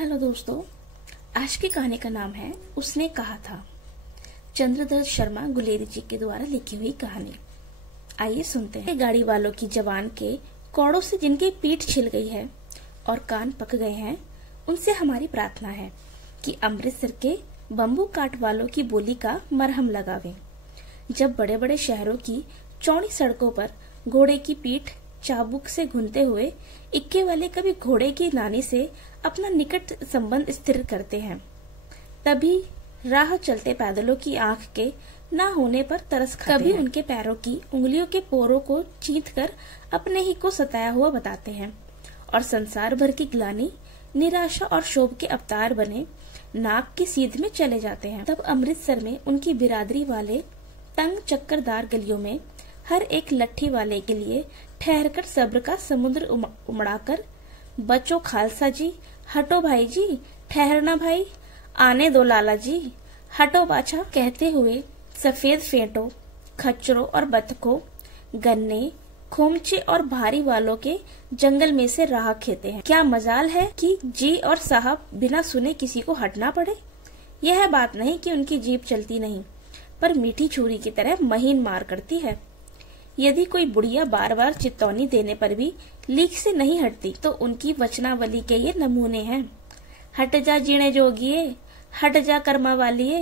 Hello दोस्तों, आज की कहानी का नाम है उसने कहा था। चंद्रदत्त शर्मा गुलेरी जी के द्वारा लिखी हुई कहानी। आइए सुनते हैं। गाड़ी वालों की जवान के कौड़ों से जिनकी पीठ छिल गई है और कान पक गए हैं, उनसे हमारी प्रार्थना है कि अमृतसर के बम्बू काट वालों की बोली का मरहम लगावें। जब बड़े बड़े शहरों की चौड़ी सड़कों पर घोड़े की पीठ चाबुक से घुनते हुए इक्के वाले कभी घोड़े की नानी से अपना निकट संबंध स्थिर करते हैं, तभी राह चलते पैदलों की आंख के ना होने पर तरस खाते कभी हैं। उनके पैरों की उंगलियों के पोरों को चींथकर अपने ही को सताया हुआ बताते हैं और संसार भर की ग्लानि, निराशा और शोभ के अवतार बने नाक की सीध में चले जाते हैं। तब अमृतसर में उनकी बिरादरी वाले तंग चक्करदार गलियों में हर एक लट्ठी वाले के लिए ठहरकर सब्र का समुद्र उमड़ाकर, बच्चों खालसा जी, हटो भाई जी, ठहरना भाई, आने दो लाला जी, हटो बाछा कहते हुए सफेद फेंटों, खच्चरों और बतखों, गन्ने, खोमचे और भारी वालों के जंगल में से राह खेते हैं। क्या मजाल है कि जी और साहब बिना सुने किसी को हटना पड़े। यह बात नहीं कि उनकी जीभ चलती नहीं, पर मीठी छुरी की तरह महीन मार करती है। यदि कोई बुढ़िया बार बार चितौनी देने पर भी लीक से नहीं हटती, तो उनकी वचनावली के ये नमूने हैं। हट जा जीणे जोगिए, हट जा कर्मा वालिए,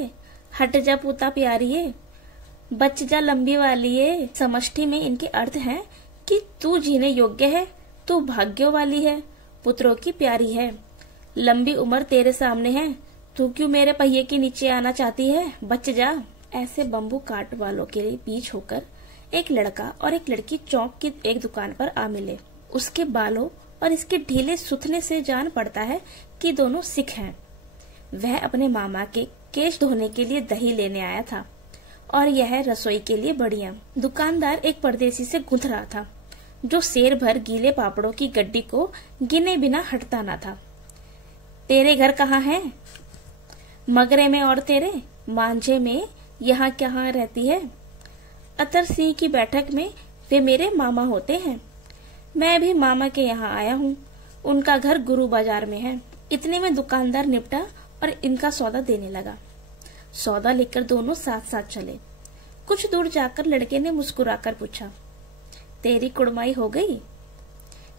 हट जा पूता प्यारिये, बच जा लंबी वालिये। समष्टि में इनके अर्थ हैं कि तू जीने योग्य है, तू भाग्यों वाली है, पुत्रों की प्यारी है, लंबी उम्र तेरे सामने है, तू क्यों मेरे पहिए के नीचे आना चाहती है, बच जा। ऐसे बम्बू काट वालों के लिए बीच होकर एक लड़का और एक लड़की चौक की एक दुकान पर आ मिले। उसके बालों और इसके ढीले सुथने से जान पड़ता है कि दोनों सिख हैं। वह अपने मामा के केश धोने के लिए दही लेने आया था और यह रसोई के लिए बढ़िया। दुकानदार एक परदेसी से गुंथ रहा था, जो शेर भर गीले पापड़ों की गड्डी को गिने बिना हटता न था। तेरे घर कहाँ है? मगरे में। और तेरे मांझे में यहाँ कहाँ रहती है? अतर सिंह की बैठक में वे मेरे मामा होते हैं। मैं भी मामा के यहाँ आया हूँ, उनका घर गुरु बाजार में है। इतने में दुकानदार निपटा और इनका सौदा देने लगा। सौदा लेकर दोनों साथ साथ चले। कुछ दूर जाकर लड़के ने मुस्कुराकर पूछा, तेरी कुड़माई हो गई?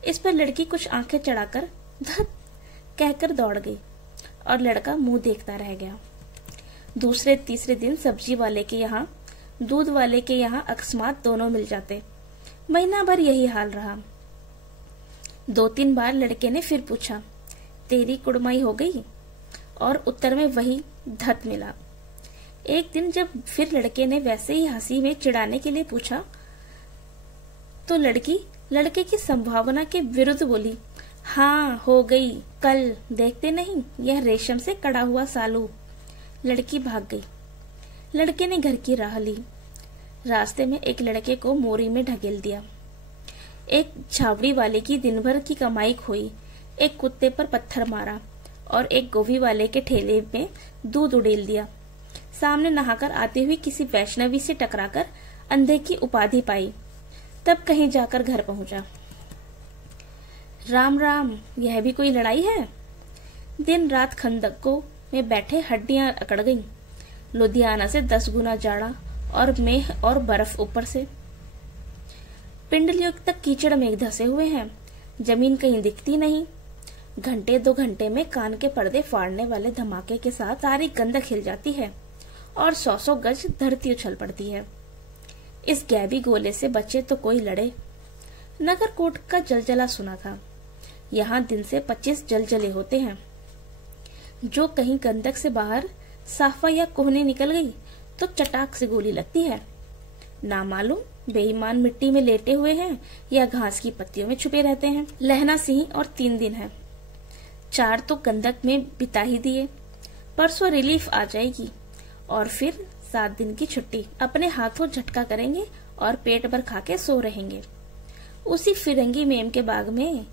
इस पर लड़की कुछ आंखें चढ़ाकर धत कहकर दौड़ गई और लड़का मुंह देखता रह गया। दूसरे तीसरे दिन सब्जी वाले के यहाँ, दूध वाले के यहाँ अकस्मात दोनों मिल जाते। महीना भर यही हाल रहा। 2-3 बार लड़के ने फिर पूछा, तेरी कुड़माई हो गई? और उत्तर में वही धत मिला। एक दिन जब फिर लड़के ने वैसे ही हंसी में चिढ़ाने के लिए पूछा, तो लड़की लड़के की संभावना के विरुद्ध बोली, हाँ हो गई, कल देखते नहीं यह रेशम से कड़ा हुआ सालू। लड़की भाग गई। लड़के ने घर की राह ली। रास्ते में एक लड़के को मोरी में ढकेल दिया। एक छावड़ी वाले की दिन भर की कमाई खोई। एक कुत्ते पर पत्थर मारा और एक गोभी वाले के ठेले में दूध उड़ेल दिया। सामने नहाकर आती हुई किसी वैष्णवी से टकराकर अंधे की उपाधि पाई। तब कहीं जाकर घर पहुंचा। राम राम, यह भी कोई लड़ाई है? दिन रात खंदकों में बैठे हड्डियां अकड़ गईं। लुधियाना से 10 गुना जाड़ा और मेह और बर्फ ऊपर से। पिंडलियों तक कीचड़ में धसे हुए हैं। जमीन कहीं दिखती नहीं। घंटे 2 घंटे में कान के पर्दे फाड़ने वाले धमाके के साथ सारी गंदक हिल जाती है और 100 गज धरती उछल पड़ती है। इस गैबी गोले से बचे तो कोई लड़े। नगरकोट का जलजला सुना था। यहाँ दिन से 25 जलजले होते हैं। जो कहीं गंदक से बाहर साफा या कोहनी निकल गई तो चटाक से गोली लगती है। ना मालूम बेईमान मिट्टी में लेटे हुए हैं या घास की पत्तियों में छुपे रहते हैं। लहना सिंह और 3 दिन है। 4 तो गंदक में बिता ही दिए। परसों रिलीफ आ जाएगी और फिर 7 दिन की छुट्टी। अपने हाथों झटका करेंगे और पेट भर खा के सो रहेंगे। उसी फिरंगी मेम के बाग में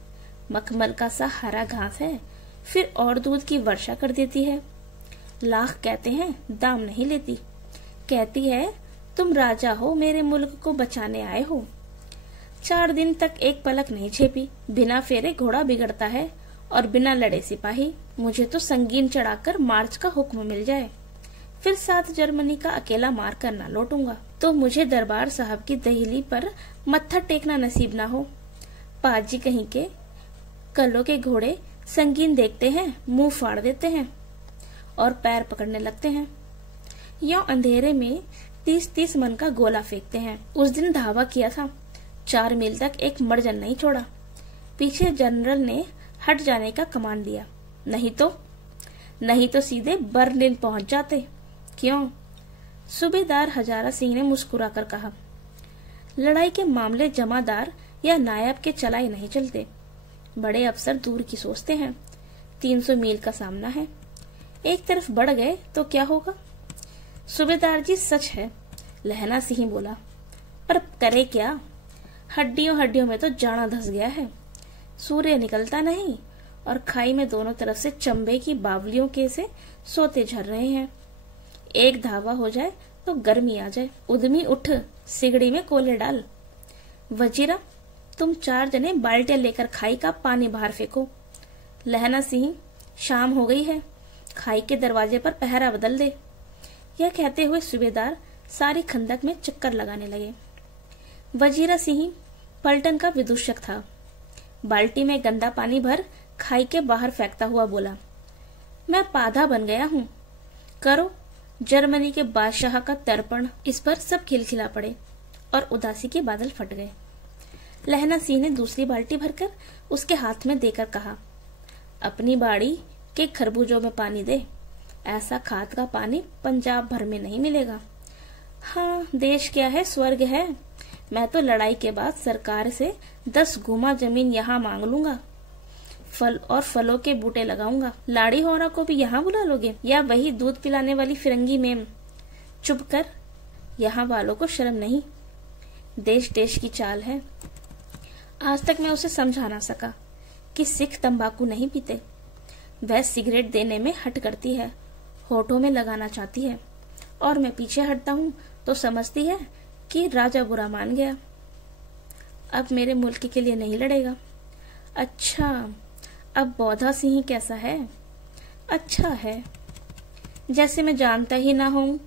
मखमल का सा हरा घास है, फिर और दूध की वर्षा कर देती है। लाख कहते हैं, दाम नहीं लेती। कहती है, तुम राजा हो, मेरे मुल्क को बचाने आए हो। 4 दिन तक एक पलक नहीं झेपी। बिना फेरे घोड़ा बिगड़ता है और बिना लड़े सिपाही। मुझे तो संगीन चढ़ाकर मार्च का हुक्म मिल जाए, फिर साथ जर्मनी का अकेला मार कर न लौटूंगा तो मुझे दरबार साहब की दहली पर मत्था टेकना नसीब ना हो। पाजी कहीं के कलों के घोड़े संगीन देखते हैं, मुंह फाड़ देते हैं और पैर पकड़ने लगते हैं। यों अंधेरे में 30-30 मन का गोला फेंकते हैं। उस दिन धावा किया था, 4 मील तक एक मर्जन नहीं छोड़ा। पीछे जनरल ने हट जाने का कमांड दिया, नहीं तो सीधे बर्लिन पहुंच जाते। क्यों? सूबेदार हजारा सिंह ने मुस्कुराकर कहा, लड़ाई के मामले जमादार या नायब के चलाए नहीं चलते। बड़े अफसर दूर की सोचते हैं। 300 मील का सामना है, एक तरफ बढ़ गए तो क्या होगा? सूबेदार जी सच है, लहना सिंह बोला, पर करे क्या? हड्डियों हड्डियों में तो जाना धस गया है। सूर्य निकलता नहीं और खाई में दोनों तरफ से चंबे की बावलियों के से सोते झर रहे हैं। एक धावा हो जाए तो गर्मी आ जाए। उद्यमी उठ, सिगड़ी में कोले डाल। वजीरा, तुम 4 जने बाल्टियां लेकर खाई का पानी बाहर फेंको। लहना सिंह, शाम हो गई है, खाई के दरवाजे पर पहरा बदल दे। यह कहते हुए सूबेदार सारी खंदक में चक्कर लगाने लगे। वजीरा सिंह पलटन का विदूषक था। बाल्टी में गंदा पानी भर खाई के बाहर फेंकता हुआ बोला, मैं पाधा बन गया हूँ, करो। जर्मनी के बादशाह का तर्पण। इस पर सब खिलखिला पड़े और उदासी के बादल फट गए। लहना सिंह ने दूसरी बाल्टी भरकर उसके हाथ में देकर कहा, अपनी बाड़ी के खरबूजों में पानी दे। ऐसा खाद का पानी पंजाब भर में नहीं मिलेगा। हाँ, देश क्या है, स्वर्ग है। मैं तो लड़ाई के बाद सरकार से 10 गुमा जमीन यहाँ मांग लूंगा। फल और फलों के बूटे लगाऊंगा। लाड़ी होरा को भी यहाँ बुला लोगे, या वही दूध पिलाने वाली फिरंगी मेम? चुप कर, यहाँ वालों को शर्म नहीं। देश देश की चाल है। आज तक मैं उसे समझा ना सका कि सिख तंबाकू नहीं पीते। वह सिगरेट देने में हट करती है, होठों में लगाना चाहती है, और मैं पीछे हटता हूँ तो समझती है कि राजा बुरा मान गया, अब मेरे मुल्क के लिए नहीं लड़ेगा। अच्छा, अब बौधा सिंह कैसा है? अच्छा है, जैसे मैं जानता ही ना हूँ।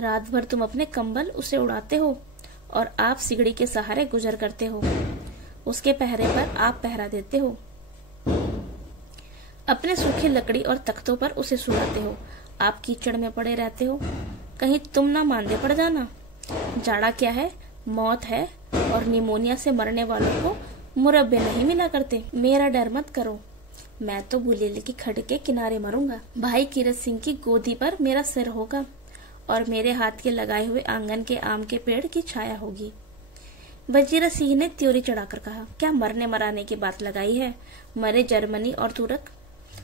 रात भर तुम अपने कंबल उसे उड़ाते हो और आप सिगड़ी के सहारे गुजर करते हो। उसके पहरे पर आप पहरा देते हो। अपने सूखे लकड़ी और तख्तों पर उसे सुलाते हो। आप कीचड़ में पड़े रहते हो, कहीं तुम ना मांदे पड़ जाना। जाड़ा क्या है, मौत है, और निमोनिया से मरने वालों को मुरब्बे नहीं मिला करते। मेरा डर मत करो, मैं तो बुलेली की खड़ के किनारे मरूंगा। भाई कीरत सिंह की गोदी पर मेरा सिर होगा और मेरे हाथ के लगाए हुए आंगन के आम के पेड़ की छाया होगी। वजीरा सिंह ने त्योरी चढ़ाकर कहा, क्या मरने मराने की बात लगाई है? मरे जर्मनी और तुर्क।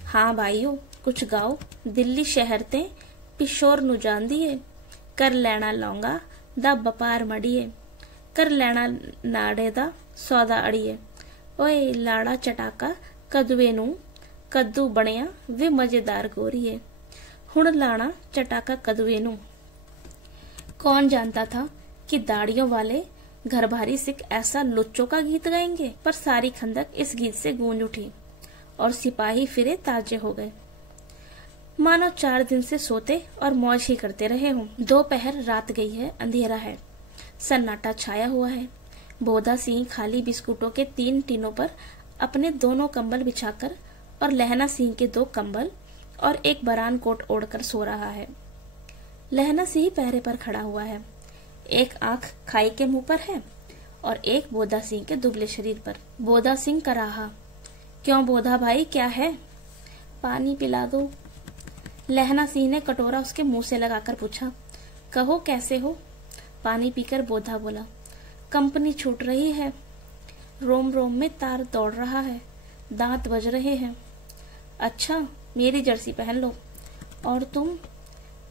हाँ भाइयों, कुछ गाओ। दिल्ली शहर ते पिशोर नु जान दिए, कर लेना लौंगा दा बपार मड़िए, कर लेना नाड़े दा सौदा अड़िए। ओए लाड़ा चटाका कदुए नू कद्दू बनिया वे मजेदार गोरिए, हुण लाना चटाका कदुए नू। कौन जानता था कि दाढ़ियों वाले घर भारी सिख ऐसा लुच्चों का गीत गाएंगे? पर सारी खंदक इस गीत से गूंज उठी और सिपाही फिरे ताजे हो गए, मानो 4 दिन से सोते और मौज ही करते रहे हों। दोपहर रात गई है, अंधेरा है, सन्नाटा छाया हुआ है। बोधा सिंह खाली बिस्कुटों के 3 टीनों पर अपने दोनों कंबल बिछाकर और लहना सिंह के 2 कंबल और एक बरान कोट ओढ़कर सो रहा है। लहना सिंह पहरे पर खड़ा हुआ है, एक आंख खाई के मुंह पर है और एक बोधा सिंह के दुबले शरीर पर। बोधा सिंह कराहा, क्यों बोधा भाई, क्या है? पानी पिला दो। लहना सिंह ने कटोरा उसके मुंह से लगाकर पूछा, कहो कैसे हो? पानी पीकर बोधा बोला, कंपनी छूट रही है, रोम रोम में तार दौड़ रहा है, दांत बज रहे हैं। अच्छा, मेरी जर्सी पहन लो। और तुम?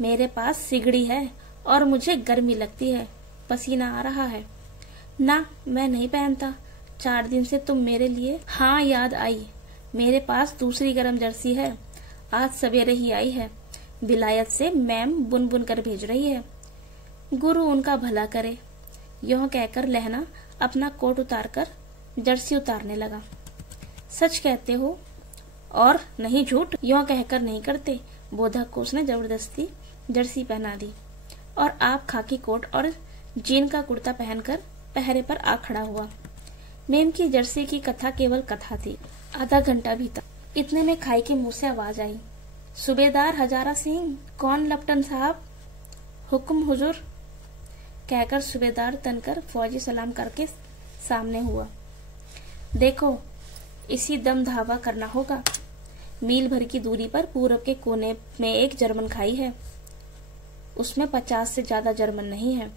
मेरे पास सिगड़ी है और मुझे गर्मी लगती है, पसीना आ रहा है। ना, मैं नहीं पहनता, 4 दिन से तुम मेरे लिए। हाँ, याद आई, मेरे पास दूसरी गरम जर्सी है, आज सवेरे ही आई है, विलायत से मैम बुन बुन कर भेज रही है। गुरु उनका भला करे। यह कहकर लहना अपना कोट उतारकर जर्सी उतारने लगा। सच कहते हो? और नहीं झूठ, यूं कहकर नहीं करते। बोधक को उसने जबरदस्ती जर्सी पहना दी और आप खाकी कोट और जीन का कुर्ता पहनकर पहरे पर आ खड़ा हुआ। मेम की जर्सी की कथा केवल कथा थी। आधा घंटा बीता। इतने में खाई के मुंह से आवाज आई, सूबेदार हजारा सिंह। कौन लपटन साहब? हुक्म हुजूर, कहकर सूबेदार तनकर फौजी सलाम करके सामने हुआ। देखो, इसी दम धावा करना होगा। मील भर की दूरी पर पूरब के कोने में एक जर्मन खाई है। उसमें 50 से ज्यादा जर्मन नहीं है।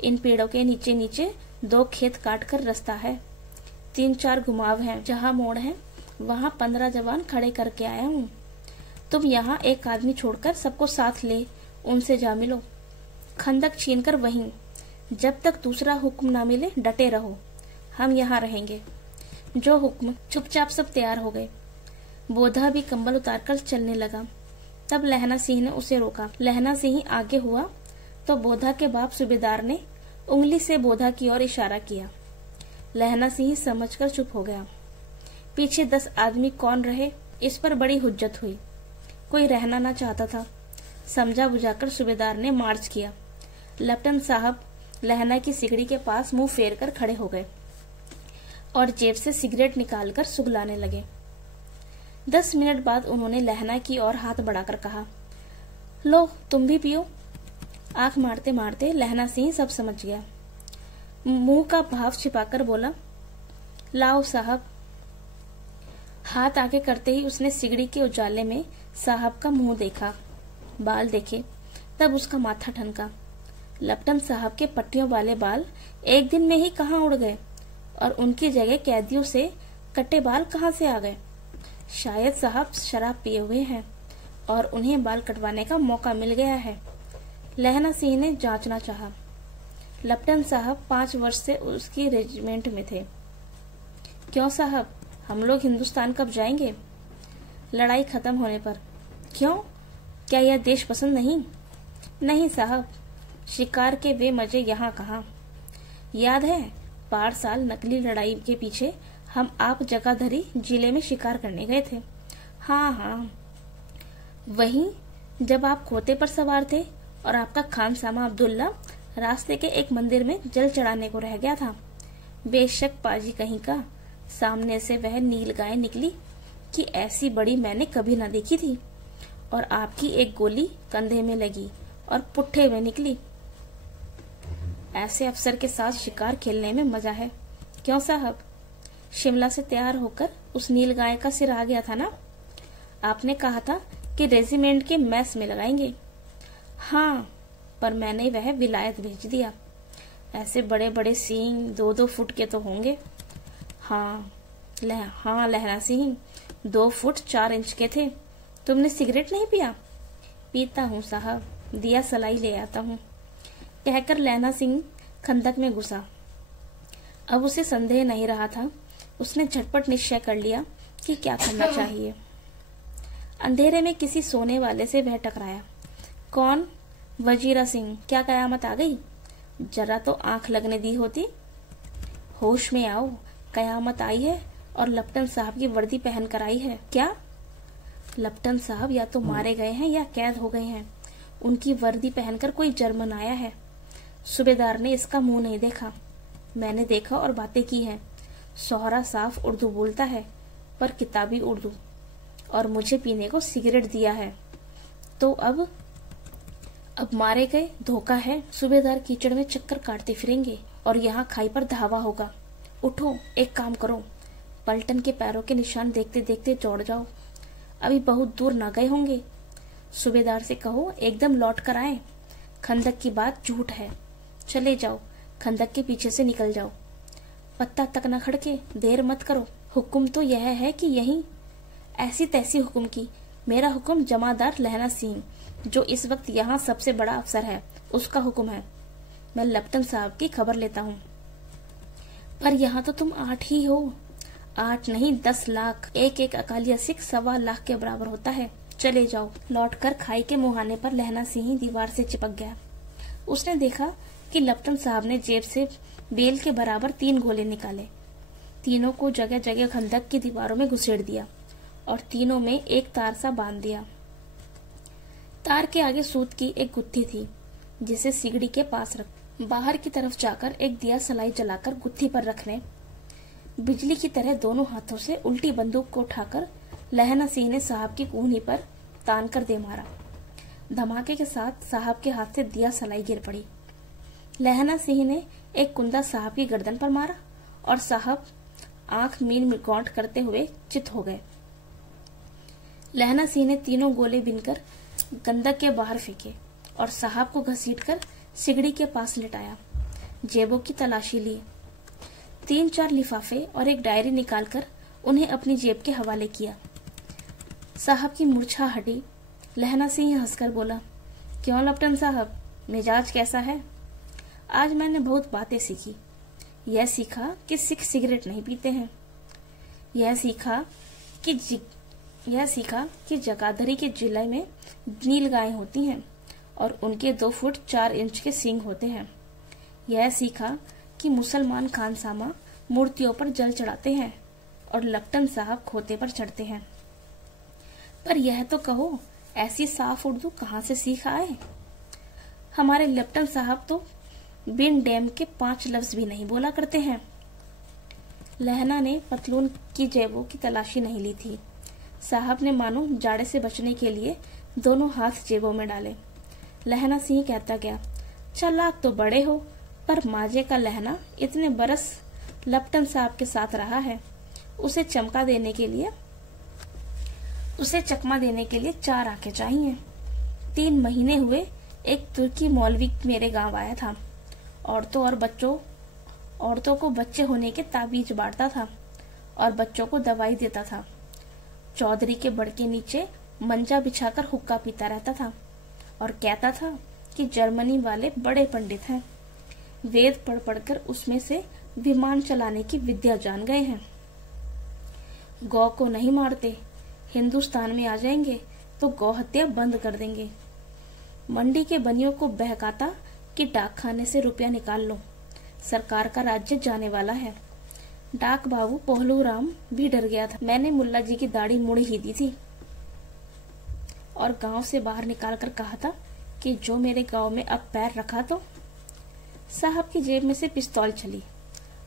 इन पेड़ों के नीचे नीचे 2 खेत काट कर रास्ता है। 3-4 घुमाव हैं। जहाँ मोड़ है वहाँ 15 जवान खड़े करके आया हूँ। तुम यहाँ एक आदमी छोड़कर सबको साथ ले उनसे जा मिलो। खंदक छीनकर वहीं। जब तक दूसरा हुक्म ना मिले डटे रहो। हम यहाँ रहेंगे। जो हुक्म। चुपचाप सब तैयार हो गए। बोधा भी कंबल उतारकर चलने लगा। तब लहना सिंह ने उसे रोका। लहना सिंह आगे हुआ तो बोधा के बाप सूबेदार ने उंगली से बोधा की ओर इशारा किया। लहना सिंह समझकर चुप हो गया। पीछे 10 आदमी कौन रहे, इस पर बड़ी हुज्जत हुई। कोई रहना ना चाहता था। समझा बुझाकर सूबेदार ने मार्च किया। लेफ्टिनेंट साहब लहना की सिगड़ी के पास मुंह फेर कर खड़े हो गए और जेब से सिगरेट निकालकर सुगलाने लगे। 10 मिनट बाद उन्होंने लहना की ओर हाथ बढ़ाकर कहा, लो तुम भी पियो। आंख मारते मारते लहना सिंह सब समझ गया। मुंह का भाव छिपाकर बोला, लाओ साहब। हाथ आगे करते ही उसने सिगड़ी के उजाले में साहब का मुंह देखा, बाल देखे, तब उसका माथा ठनका। लेफ्टिनेंट साहब के पट्टियों वाले बाल एक दिन में ही कहाँ उड़ गए और उनकी जगह कैदियों से कटे बाल कहाँ से आ गए? शायद साहब शराब पिए हुए हैं और उन्हें बाल कटवाने का मौका मिल गया है। लहना सिंह ने जांचना चाहा। लेफ्टिनेंट साहब 5 वर्ष से उसकी रेजिमेंट में थे। क्यों साहब, हम लोग हिंदुस्तान कब जाएंगे? लड़ाई खत्म होने पर। क्यों, क्या यह देश पसंद नहीं? नहीं साहब, शिकार के वे मजे यहाँ कहाँ। याद है, 5 साल नकली लड़ाई के पीछे हम आप जगाधरी जिले में शिकार करने गए थे। हाँ हाँ, वहीं जब आप खोते पर सवार थे और आपका खानसामा अब्दुल्ला रास्ते के एक मंदिर में जल चढ़ाने को रह गया था। बेशक पाजी कहीं का, सामने से वह नील गाय निकली कि ऐसी बड़ी मैंने कभी न देखी थी और आपकी एक गोली कंधे में लगी और पुट्ठे में निकली। ऐसे अफसर के साथ शिकार खेलने में मजा है। क्यों साहब? शिमला से तैयार होकर उस नील गाय का सिर आ गया था ना? आपने कहा था कि रेजिमेंट के मैस में लगाएंगे। हाँ, पर मैंने वह विलायत भेज दिया। ऐसे बड़े बड़े सींग 2-2 फुट के तो होंगे। हाँ लहना सिंह 2 फुट 4 इंच के थे। तुमने सिगरेट नहीं पिया? पीता हूँ साहब, दिया सलाई ले आता हूँ, कहकर लहना सिंह खंदक में घुसा। अब उसे संदेह नहीं रहा था। उसने झटपट निश्चय कर लिया कि क्या करना चाहिए। अंधेरे में किसी सोने वाले से वह टकराया। कौन? वजीरा सिंह। क्या कयामत आ गई? जरा तो आंख लगने दी होती। होश में आओ, कयामत आई है और लेफ्टिनेंट साहब की वर्दी पहन कर आई है। क्या? लेफ्टिनेंट साहब या तो मारे गए हैं या कैद हो गए हैं। उनकी वर्दी पहनकर कोई जर्मन आया है। सूबेदार ने इसका मुंह नहीं देखा, मैंने देखा और बातें की हैं। सोहरा साफ उर्दू बोलता है, पर किताबी उर्दू, और मुझे पीने को सिगरेट दिया है। तो अब मारे गए, धोखा है। सूबेदार कीचड़ में चक्कर काटते फिरेंगे और यहाँ खाई पर धावा होगा। उठो, एक काम करो, पलटन के पैरों के निशान देखते देखते दौड़ जाओ। अभी बहुत दूर न गए होंगे। सूबेदार से कहो एकदम लौट कर आए। खंदक की बात झूठ है। चले जाओ, खंदक के पीछे से निकल जाओ। पत्ता तक न खड़के, देर मत करो। हुक्म तो यह है कि यहीं। ऐसी तैसी हुक्म की? मेरा हुक्म जमादार लहना सिंह, जो इस वक्त यहाँ सबसे बड़ा अफसर है, उसका हुक्म है। मैं लेफ्टिनेंट साहब की खबर लेता हूँ। पर यहाँ तो तुम 8 ही हो। 8 नहीं, 10 लाख। एक अकाली सिख 1.25 लाख के बराबर होता है। चले जाओ। लौटकर खाई के मुहाने पर लहना सिंह दीवार से चिपक गया। उसने देखा कि लेफ्टिनेंट साहब ने जेब से बेल के बराबर 3 गोले निकाले। तीनों को जगह जगह खंदक की दीवारों में घुसेड़ दिया और तीनों में एक तार सा बांध दिया। तार के आगे सूत की एक गुत्थी थी जिसे सिगड़ी के पास रख बाहर की तरफ जाकर एक दिया सलाई जलाकर गुत्थी पर रखने बिजली की तरह दोनों हाथों से उल्टी बंदूक को उठाकर लहना सिंह ने साहब की कूहनी पर तान कर दे मारा। धमाके के साथ साहब के हाथ से दिया सलाई गिर पड़ी। लहना सिंह ने एक कुंदा साहब की गर्दन पर मारा और साहब आंख मीन मिगौट करते हुए चित हो गए। लहना सिंह ने तीनों गोले बिनकर गंदक के बाहर फेंके और साहब को घसीटकर सिगड़ी के पास लिटाया। जेबों की तलाशी ली। 3-4 लिफाफे और एक डायरी निकालकर उन्हें अपनी जेब के हवाले किया। साहब की मूर्छा हटी। लहना सिंह हंसकर बोला, क्यों लेफ्टिनेंट साहब, मिजाज कैसा है? आज मैंने बहुत बातें सीखी। यह सीखा कि सिख सिगरेट नहीं पीते हैं। यह सीखा कि जगाधरी के जिले में नील गायें होती हैं और उनके 2 फुट 4 इंच के सींग होते हैं। यह सीखा कि मुसलमान खानसामा मूर्तियों पर जल चढ़ाते हैं और लेफ्टिनेंट साहब खोते पर चढ़ते हैं। पर यह तो कहो, ऐसी साफ उर्दू कहाँ से सीख आए? हमारे लेफ्टिनेंट साहब तो बिन डैम के 5 लफ्ज भी नहीं बोला करते हैं। लहना ने पतलून की जेबों की तलाशी नहीं ली थी। साहब ने मानो जाड़े से बचने के लिए दोनों हाथ जेबों में डाले। लहना सिंह कहता गया, चालाक तो बड़े हो, पर माजे का लहना इतने बरस लेफ्टिनेंट साहब के साथ रहा है। उसे चकमा देने के लिए 4 आंखें चाहिए। 3 महीने हुए एक तुर्की मौलवी मेरे गांव आया था। औरतों को बच्चे होने के ताबीज बांटता था और बच्चों को दवाई देता था। चौधरी के बड़ के नीचे मंजा बिछाकर हुक्का पीता रहता था और कहता था कि जर्मनी वाले बड़े पंडित हैं। वेद पढ़ पढ़कर उसमें से विमान चलाने की विद्या जान गए हैं। गौ को नहीं मारते, हिंदुस्तान में आ जाएंगे तो गौ हत्या बंद कर देंगे। मंडी के बनियों को बहकाता कि डाक खाने से रुपया निकाल लो, सरकार का राज्य जाने वाला है। डाक बाबू पोहलू राम भी डर गया था। मैंने मुल्ला जी की दाढ़ी मुड़ ही दी थी और गांव से बाहर निकालकर कहा था कि जो मेरे गांव में अब पैर रखा तो। साहब की जेब में से पिस्तौल चली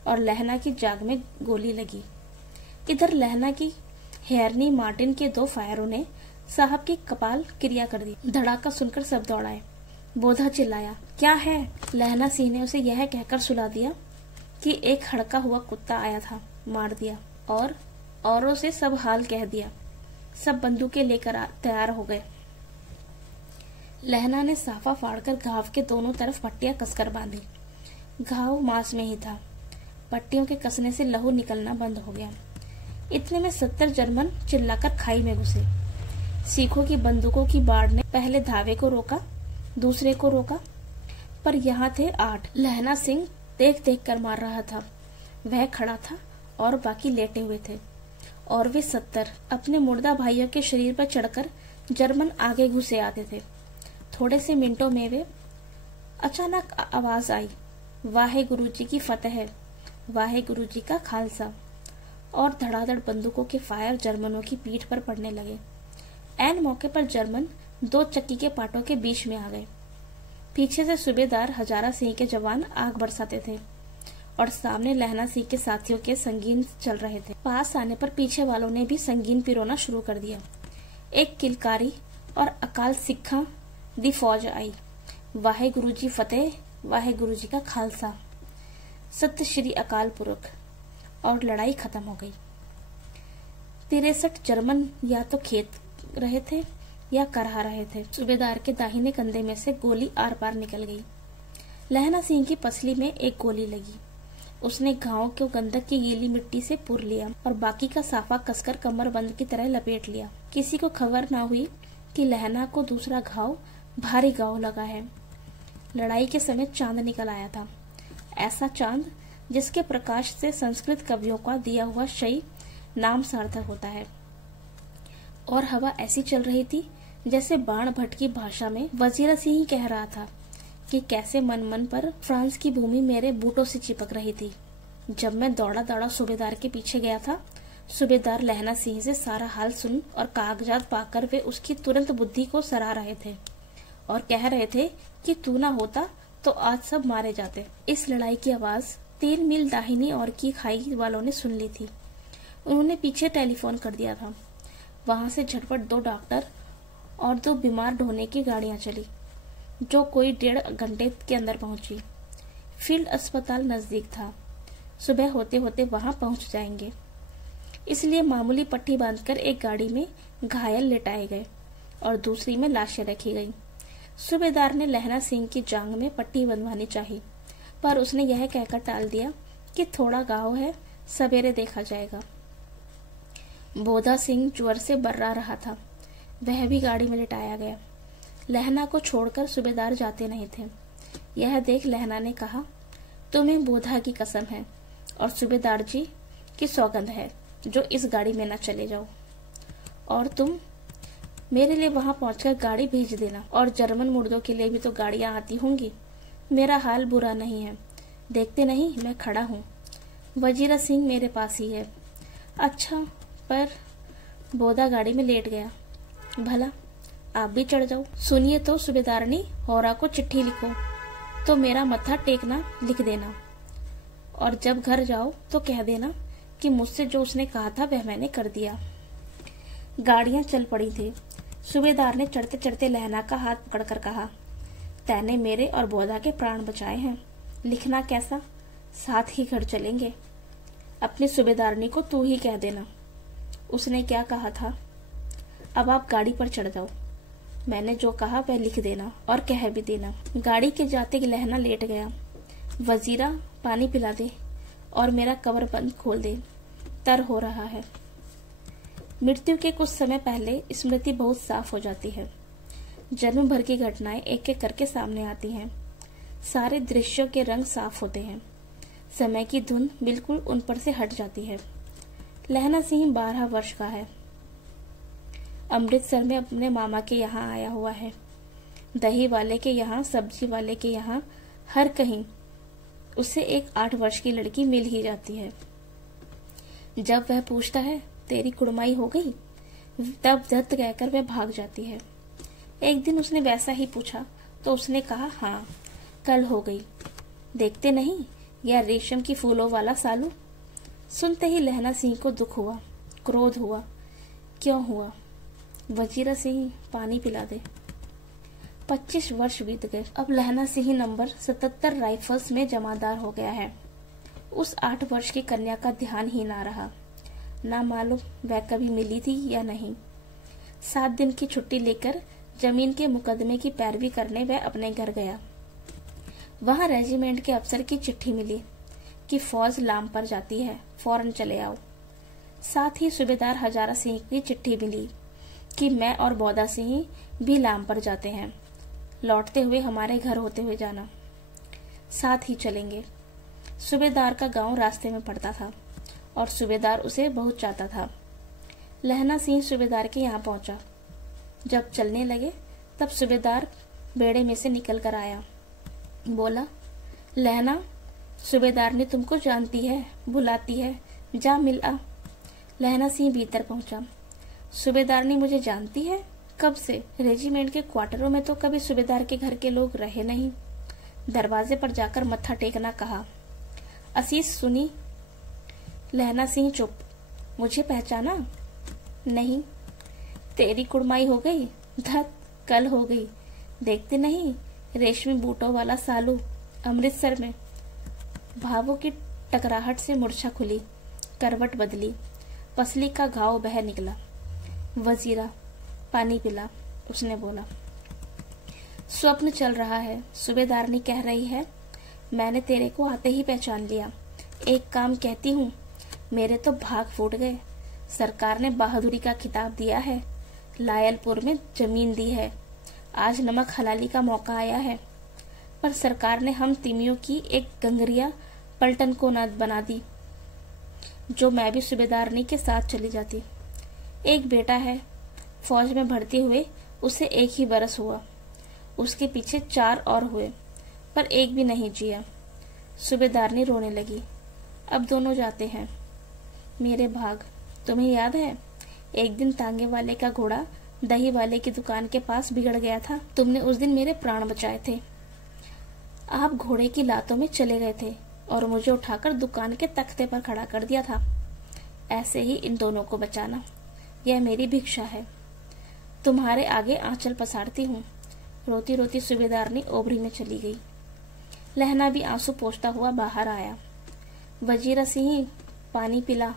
और लहना की जाग में गोली लगी। इधर लहना की हेयरनी मार्टिन के 2 फायरों ने साहब की कपाल क्रिया कर दी। धड़ाका सुनकर सब दौड़ाए। बोधा चिल्लाया, क्या है? लहना सिंह ने उसे यह कहकर सुला दिया कि एक हड़का हुआ कुत्ता आया था, मार दिया। और औरों से सब हाल कह दिया। सब बंदूकें लेकर तैयार हो गए। लहना ने साफा फाड़कर घाव के दोनों तरफ पट्टियां कसकर बांधी। घाव मांस में ही था। पट्टियों के कसने से लहू निकलना बंद हो गया। इतने में 70 जर्मन चिल्लाकर खाई में घुसे। सिखों की बंदूकों की बाढ़ ने पहले धावे को रोका, दूसरे को रोका, पर यहाँ थे 8। लहना सिंह देख देख कर मार रहा था। वह खड़ा था और बाकी लेटे हुए थे और वे 70 अपने मुर्दा भाइयों के शरीर पर चढ़कर जर्मन आगे घुसे आते थे। थोड़े से मिनटों में वे अचानक आवाज आई, वाहे गुरु जी की फतेह, वाहे गुरु जी का खालसा। और धड़ाधड़ बंदूकों के फायर जर्मनों की पीठ पर पड़ने लगे। ऐन मौके पर जर्मन 2 चक्की के पाटों के बीच में आ गए। पीछे से सूबेदार हजारा सिंह के जवान आग बरसाते थे और सामने लहना सिंह के साथियों के संगीन चल रहे थे। पास आने पर पीछे वालों ने भी संगीन पिरोना शुरू कर दिया। एक किलकारी और अकाल सिक्खा दी फौज आई। वाहे गुरु जी फतेह, वाहे गुरु जी का खालसा, सत्य श्री अकाल पुरख। और लड़ाई खत्म हो गई। 63 जर्मन या तो खेत रहे थे या करहा रहे थे। सूबेदार के दाहिने कंधे में से गोली आर पार निकल गई। लहना सिंह की पसली में एक गोली लगी। उसने घाव को गंदक की गीली मिट्टी से पुर लिया और बाकी का साफा कसकर कमर बंद की तरह लपेट लिया। किसी को खबर न हुई कि लहना को दूसरा घाव भारी घाव लगा है। लड़ाई के समय चांद निकल आया था। ऐसा चांद जिसके प्रकाश से संस्कृत कवियों का दिया हुआ शई नाम सार्थक होता है। और हवा ऐसी चल रही थी जैसे बाण भट्ट की भाषा में वजीर सिंह ही कह रहा था कि कैसे मन मन पर फ्रांस की भूमि मेरे बूटों से चिपक रही थी। जब मैं दौड़ा दौड़ा सूबेदार के पीछे गया था सूबेदार लहना सिंह से सारा हाल सुन और कागजात पाकर वे उसकी तुरंत बुद्धि को सराह रहे थे और कह रहे थे कि तू ना होता तो आज सब मारे जाते। इस लड़ाई की आवाज 3 मील दाहिनी ओर की खाई वालों ने सुन ली थी। उन्होंने पीछे टेलीफोन कर दिया था। वहां से झटपट 2 डॉक्टर और 2 बीमार ढोने की गाड़ियां चली, जो कोई 1.5 घंटे के अंदर पहुंची। फील्ड अस्पताल नजदीक था, सुबह होते होते वहां पहुंच जाएंगे, इसलिए मामूली पट्टी बांधकर एक गाड़ी में घायल लेटाए गए और दूसरी में लाशें रखी गईं। सूबेदार ने लहना सिंह की जांघ में पट्टी बंधवानी चाही, पर उसने यह कहकर टाल दिया कि थोड़ा घाव है, सवेरे देखा जाएगा। बोधा सिंह ज्वर से बर्रा रहा था, वह भी गाड़ी में लिटाया गया। लहना को छोड़कर सूबेदार जाते नहीं थे। यह देख लहना ने कहा, तुम्हें बोधा की कसम है और सूबेदार जी की सौगंध है जो इस गाड़ी में न चले जाओ। और तुम मेरे लिए वहां पहुंचकर गाड़ी भेज देना, और जर्मन मुर्दों के लिए भी तो गाड़ियां आती होंगी। मेरा हाल बुरा नहीं है, देखते नहीं मैं खड़ा हूँ। वजीरा सिंह मेरे पास ही है। अच्छा, पर बोधा गाड़ी में लेट गया। भला आप भी चढ़ जाओ। सुनिए तो सूबेदारनी, होरा को चिट्ठी लिखो तो मेरा मत्था टेकना लिख देना, और जब घर जाओ तो कह देना कि मुझसे जो उसने कहा था वह मैंने कर दिया। गाड़ियां चल पड़ी थी। सूबेदार ने चढ़ते चढ़ते लहना का हाथ पकड़कर कहा, तैने मेरे और बोधा के प्राण बचाए हैं, लिखना कैसा, साथ ही घर चलेंगे। अपनी सूबेदारनी को तू ही कह देना। उसने क्या कहा था? अब आप गाड़ी पर चढ़ जाओ, मैंने जो कहा वह लिख देना और कह भी देना। गाड़ी के जाते लहना लेट गया। वजीरा पानी पिला दे और मेरा कवर बंद खोल दे, तर हो रहा है। मृत्यु के कुछ समय पहले स्मृति बहुत साफ हो जाती है। जन्म भर की घटनाएं एक एक करके सामने आती हैं। सारे दृश्यों के रंग साफ होते हैं। समय की धुन बिल्कुल उन पर से हट जाती है। लहना सिंह 12 वर्ष का है। अमृतसर में अपने मामा के यहाँ आया हुआ है। दही वाले के यहाँ, सब्जी वाले के यहाँ, हर कहीं उसे एक 8 वर्ष की लड़की मिल ही जाती है। जब वह पूछता है तेरी कुड़माई हो गई, तब दत्त कहकर वह भाग जाती है। एक दिन उसने वैसा ही पूछा तो उसने कहा, हाँ कल हो गई। देखते नहीं, यह रेशम की फूलों वाला सालू। सुनते ही लहना सिंह को दुख हुआ, क्रोध हुआ। क्यों हुआ? वजीरा सिंह पानी पिला दे। 25 वर्ष बीत गए। अब लहना सिंह नंबर 77 राइफल्स में जमादार हो गया है। उस 8 वर्ष की कन्या का ध्यान ही ना रहा। ना मालूम वह कभी मिली थी या नहीं। 7 दिन की छुट्टी लेकर जमीन के मुकदमे की पैरवी करने वह अपने घर गया। वहां रेजिमेंट के अफसर की चिट्ठी मिली कि फौज लाम पर जाती है, फौरन चले आओ। साथ ही सूबेदार हजारा सिंह की चिट्ठी मिली कि मैं और बोधा सिंह भी लाम पर जाते हैं, लौटते हुए हमारे घर होते हुए जाना, साथ ही चलेंगे। सूबेदार का गांव रास्ते में पड़ता था और सूबेदार उसे बहुत चाहता था। लहना सिंह सूबेदार के यहाँ पहुंचा। जब चलने लगे तब सूबेदार बेड़े में से निकल कर आया। बोला, लहना, सूबेदार ने तुमको जानती है, बुलाती है, जा मिल आ। लहना सिंह भीतर पहुंचा। सूबेदार ने मुझे जानती है? कब से? रेजिमेंट के क्वार्टरों में तो कभी सूबेदार के घर के लोग रहे नहीं। दरवाजे पर जाकर मत्था टेकना कहा। असीस सुनी? लहना सिंह चुप। मुझे पहचाना? नहीं। तेरी कुड़माई हो गई? धत, कल हो गई। देखते नहीं, रेशमी बूटों वाला सालू अमृतसर में। भावों की टकराहट से मूर्छा खुली, करवट बदली, पसली का घाव बह निकला। वजीरा पानी पिला, उसने बोला। स्वप्न चल रहा है। सूबेदारनी कह रही है, मैंने तेरे को आते ही पहचान लिया। एक काम कहती हूँ, मेरे तो भाग फूट गए। सरकार ने बहादुरी का खिताब दिया है, लायलपुर में जमीन दी है, आज नमक हलाली का मौका आया है, पर सरकार ने हम तिमियों की एक गंगरिया पलटन को न बना दी, जो मैं भी सूबेदारनी के साथ चली जाती। एक बेटा है, फौज में भर्ती हुए उसे 1 ही बरस हुआ। उसके पीछे 4 और हुए, पर एक भी नहीं जिया। सूबेदारनी रोने लगी। अब दोनों जाते हैं। मेरे भाग, तुम्हें याद है एक दिन तांगे वाले का घोड़ा दही वाले की दुकान के पास बिगड़ गया था। तुमने उस दिन मेरे प्राण बचाए थे। आप घोड़े की लातों में चले गए थे और मुझे उठाकर दुकान के तख्ते पर खड़ा कर दिया था। ऐसे ही इन दोनों को बचाना, यह मेरी भिक्षा है। तुम्हारे आगे आंचल पसारती हूँ। रोती रोती सूबेदारनी ओबरी में चली गई। लहना भी आंसू पोंछता हुआ बाहर आया। वजीरा सिंह, पानी पिला,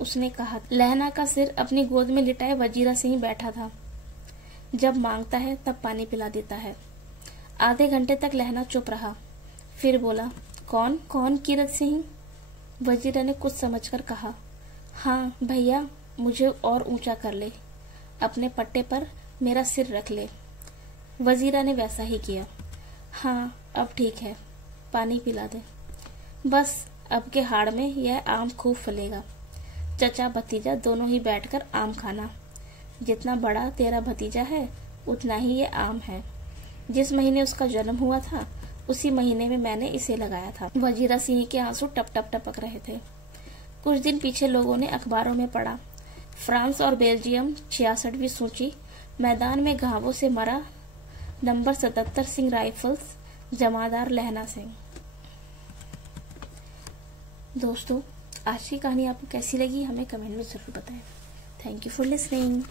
उसने कहा। लहना का सिर अपनी गोद में लिटाए वजीरा सिंह बैठा था। जब मांगता है तब पानी पिला देता है। आधे घंटे तक लहना चुप रहा, फिर बोला, कौन कौन कीरत सिंह? वजीरा ने कुछ समझकर कहा, हाँ भैया, मुझे और ऊंचा कर ले, अपने पट्टे पर मेरा सिर रख ले। वजीरा ने वैसा ही किया। हाँ अब ठीक है, पानी पिला दे। बस अब के हाड़ में यह आम खूब फलेगा। चचा भतीजा दोनों ही बैठकर आम खाना। जितना बड़ा तेरा भतीजा है उतना ही ये आम है। जिस महीने उसका जन्म हुआ था उसी महीने में मैंने इसे लगाया था। वजीरा सिंह के आंसू टप टप टपक रहे थे। कुछ दिन पीछे लोगों ने अखबारों में पढ़ा, फ्रांस और बेल्जियम 66वीं सूची, मैदान में घावों से मरा नंबर 77 सिंह राइफल्स, जमादार लहना सिंह। दोस्तों, आज की कहानी आपको कैसी लगी हमें कमेंट में जरूर बताएं। Thank you for listening.